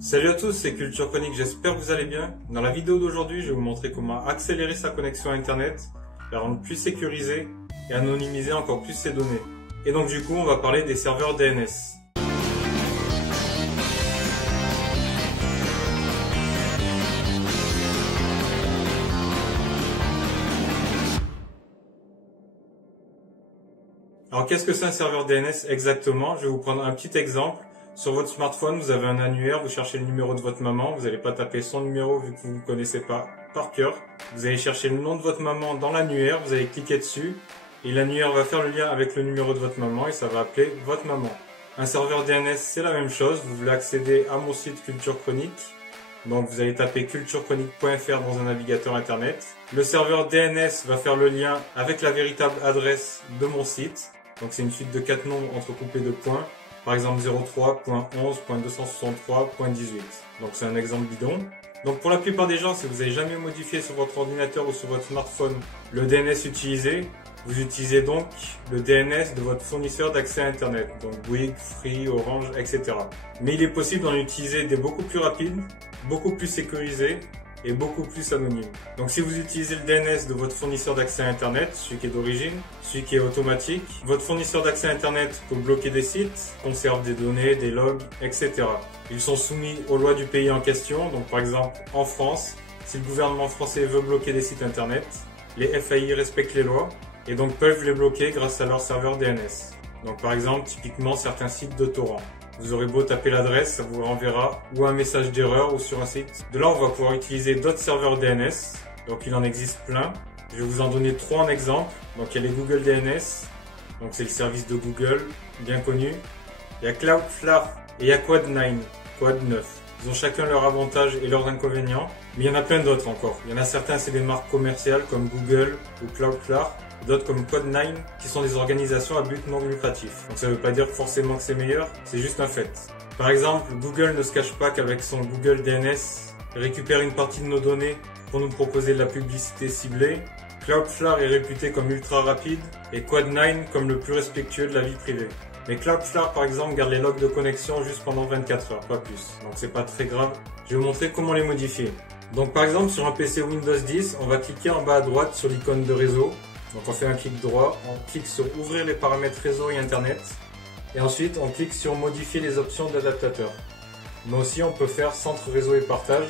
Salut à tous, c'est Culture Chronique, j'espère que vous allez bien. Dans la vidéo d'aujourd'hui, je vais vous montrer comment accélérer sa connexion à Internet, la rendre plus sécurisée et anonymiser encore plus ses données. Et donc du coup, on va parler des serveurs DNS. Alors qu'est-ce que c'est un serveur DNS exactement? Je vais vous prendre un petit exemple. Sur votre smartphone, vous avez un annuaire, vous cherchez le numéro de votre maman, vous n'allez pas taper son numéro vu que vous ne connaissez pas par cœur. Vous allez chercher le nom de votre maman dans l'annuaire, vous allez cliquer dessus et l'annuaire va faire le lien avec le numéro de votre maman et ça va appeler votre maman. Un serveur DNS, c'est la même chose. Vous voulez accéder à mon site Culture Chronique. Donc vous allez taper culturechronique.fr dans un navigateur internet. Le serveur DNS va faire le lien avec la véritable adresse de mon site. Donc c'est une suite de 4 nombres entrecoupés de points. Par exemple 03.11.263.18. Donc c'est un exemple bidon. Donc pour la plupart des gens, si vous n'avez jamais modifié sur votre ordinateur ou sur votre smartphone le DNS utilisé, vous utilisez donc le DNS de votre fournisseur d'accès à Internet, donc Bouygues, Free, Orange, etc. Mais il est possible d'en utiliser des beaucoup plus rapides, beaucoup plus sécurisés et beaucoup plus anonymes. Donc si vous utilisez le DNS de votre fournisseur d'accès à Internet, celui qui est d'origine, celui qui est automatique, votre fournisseur d'accès à Internet peut bloquer des sites, conserve des données, des logs, etc. Ils sont soumis aux lois du pays en question, donc par exemple en France, si le gouvernement français veut bloquer des sites Internet, les FAI respectent les lois et donc peuvent les bloquer grâce à leur serveur DNS. Donc par exemple, typiquement certains sites de torrents. Vous aurez beau taper l'adresse, ça vous renverra ou un message d'erreur ou sur un site. De là, on va pouvoir utiliser d'autres serveurs DNS. Donc il en existe plein. Je vais vous en donner 3 en exemple. Donc il y a les Google DNS. Donc c'est le service de Google, bien connu. Il y a Cloudflare et il y a Quad9. Quad9. Ils ont chacun leurs avantages et leurs inconvénients. Mais il y en a plein d'autres encore. Il y en a certains, c'est des marques commerciales comme Google ou Cloudflare. D'autres comme Quad9 qui sont des organisations à but non lucratif. Donc ça ne veut pas dire forcément que c'est meilleur, c'est juste un fait. Par exemple, Google ne se cache pas qu'avec son Google DNS, il récupère une partie de nos données pour nous proposer de la publicité ciblée. Cloudflare est réputé comme ultra rapide et Quad9 comme le plus respectueux de la vie privée. Mais Cloudflare par exemple garde les logs de connexion juste pendant 24 heures, pas plus. Donc c'est pas très grave. Je vais vous montrer comment les modifier. Donc par exemple sur un PC Windows 10, on va cliquer en bas à droite sur l'icône de réseau. Donc on fait un clic droit, on clique sur ouvrir les paramètres réseau et internet et ensuite on clique sur modifier les options d'adaptateur. Mais aussi on peut faire centre réseau et partage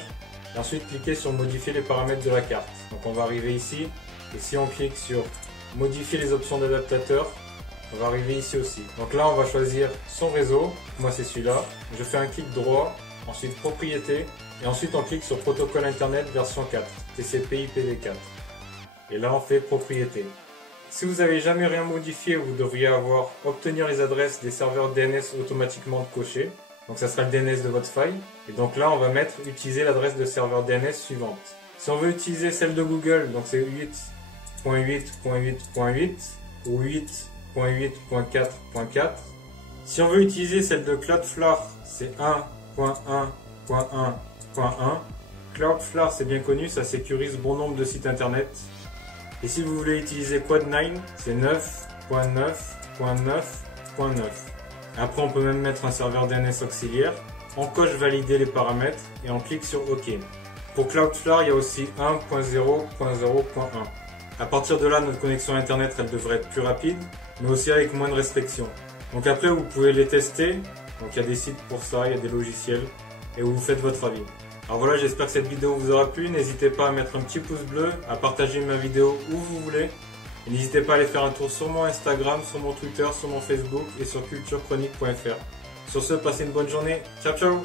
et ensuite cliquer sur modifier les paramètres de la carte. Donc on va arriver ici et si on clique sur modifier les options d'adaptateur, on va arriver ici aussi. Donc là on va choisir son réseau, moi c'est celui-là, je fais un clic droit, ensuite propriété et ensuite on clique sur protocole internet version 4, TCP/IPv4. Et là on fait propriété. Si vous n'avez jamais rien modifié, vous devriez obtenir les adresses des serveurs DNS automatiquement cochées. Donc ça sera le DNS de votre faille. Et donc là on va mettre utiliser l'adresse de serveur DNS suivante. Si on veut utiliser celle de Google, donc c'est 8.8.8.8 ou 8.8.4.4. Si on veut utiliser celle de Cloudflare, c'est 1.1.1.1. Cloudflare c'est bien connu, ça sécurise bon nombre de sites internet. Et si vous voulez utiliser Quad9, c'est 9.9.9.9. Après, on peut même mettre un serveur DNS auxiliaire. On coche valider les paramètres et on clique sur OK. Pour Cloudflare, il y a aussi 1.0.0.1. À partir de là, notre connexion Internet, elle devrait être plus rapide, mais aussi avec moins de restrictions. Donc après, vous pouvez les tester. Donc il y a des sites pour ça, il y a des logiciels, et vous faites votre avis. Alors voilà, j'espère que cette vidéo vous aura plu. N'hésitez pas à mettre un petit pouce bleu, à partager ma vidéo où vous voulez. Et n'hésitez pas à aller faire un tour sur mon Instagram, sur mon Twitter, sur mon Facebook et sur culturechronique.fr. Sur ce, passez une bonne journée. Ciao ciao!